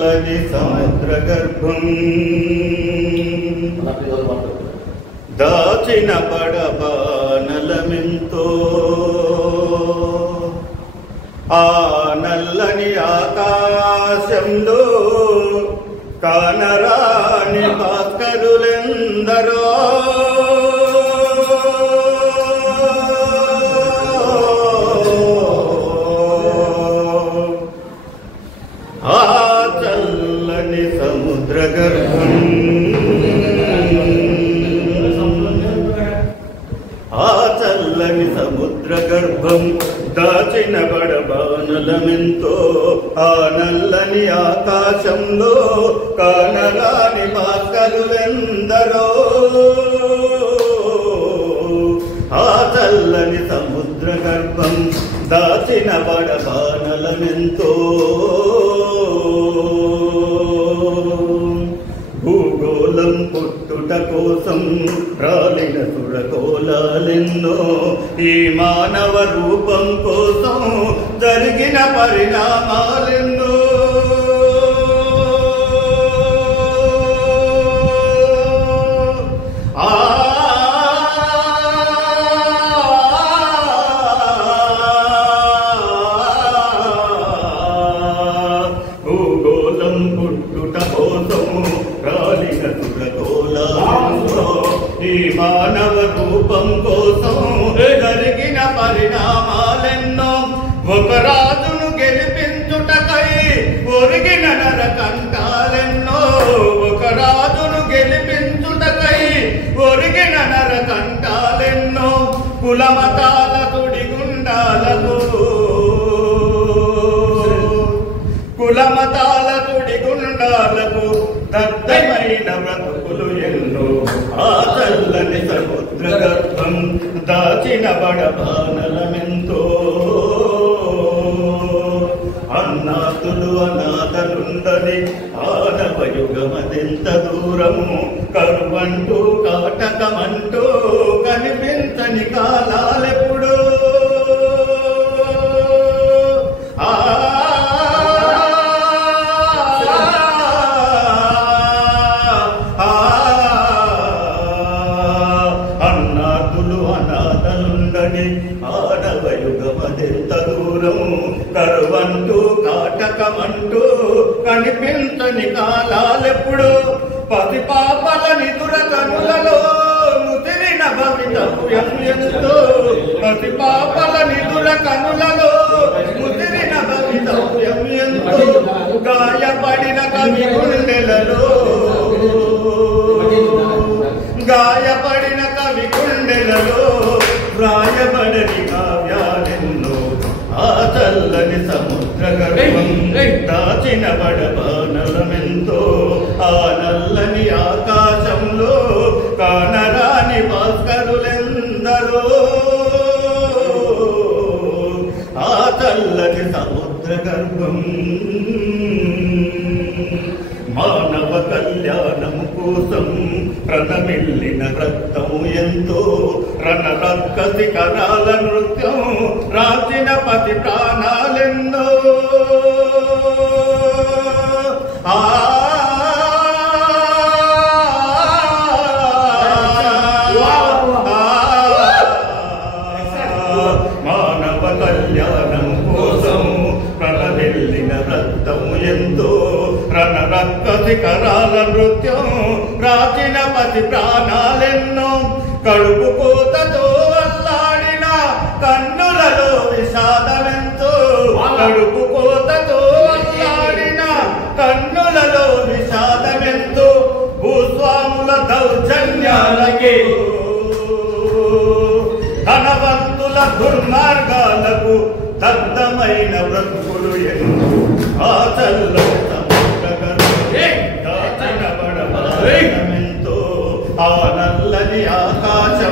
సముద్ర గర్భం దాచిన పడబానలమెంతో ఆ నల్లని ఆకాశంలో కానరాని భాస్కరులెందరో ఆ చల్లని సముద్ర గర్భం ఆ చల్లని సముద్ర గర్భం దాచిన బడబానలమెంతో ఆ నల్లని ఆకాశంలో కానరాని భాస్కరులెందరో ఆ చల్లని సముద్ర గర్భం దాచిన బడబానలమెంతో భూగోళం పుట్టుట కోసం రాలిన సురగోళాలెన్నో ఈ మానవ రూపం కోసం జరిగిన పరిణామాలెన్నో భూగోళం పుట్టుట కోసం రాలిన సురగోళాలెన్నో ఈ మానవ రూపం కోసం జరిగిన పరిణామాలెన్నో ఒక రాజును గెలిపించుటకై ఒరిగిన నరకంఠాలెన్నో ఒక రాజును గెలిపించుటకై ఒరిగిన నరకంఠాలెన్నో కులమతాల తుడిగుండాలకు కులమతాల తుడిగుండాలకు దగ్ధమైన బ్రతుకులు ఎన్నో ఆ చల్లని సముద్ర గర్భం దాచిన బడబానలమెంతో అన్నాతులు అనాథలుండని ఆనవయుగమదెంత దూరము కరువంటూ కాటకమంటూ కనిపించని కాలాలెప్పుడు అన్నాతులు అనాథలుండని ఆనవయుగమదెంత దూరం కరువంటూ కాటకమంటూ కనిపించని కాలాలెప్పుడు పసిపాపల నిదుర కనులలో ముదిరిన భవితవ్యం ఎంతో పసిపాపల నిదుర కనులలో ముదిరిన భవితవ్యం ఎంతో గాయపడిన కవి గుండెలలో గాయపడిన కవి గుండెలలో వ్రాయబడని కావ్యాలెన్నో ఆ చల్లని సముద్ర గర్భం దాచిన బడబానలమెంతో ఆ నల్లని ఆకాశంలో కానరాని భాస్కరులెందరో ఆ చల్లని సముద్ర గర్భం మానవ కళ్యాణము కోసం ప్రణమిల్లిన రక్తం ఎంతో రణరక్కసి కరాల నృత్యం రాచిన పతి ప్రాణాలెన్నో మానవ కళ్యాణం కోసం ప్రణమిల్లిన రక్తం ఎంతో రణరక్కసి కరాల నృత్యం రాచిన పతి ప్రాణాలెన్నో కడుపు కోతతో అల్లాడిన కన్నులలో విషాదమెంతో కడుపు కోతతో అల్లాడిన కన్నులలో విషాదమెంతో భూస్వాముల దౌర్జన్యాలకి ధనవంతుల దుర్మార్గాలకు దగ్ధమైన బ్రతుకులు ఎన్నో ఆ చల్లని సముద్ర గర్భం దాచిన బడబానలమెంతో ఆ నల్లని ఆకాశం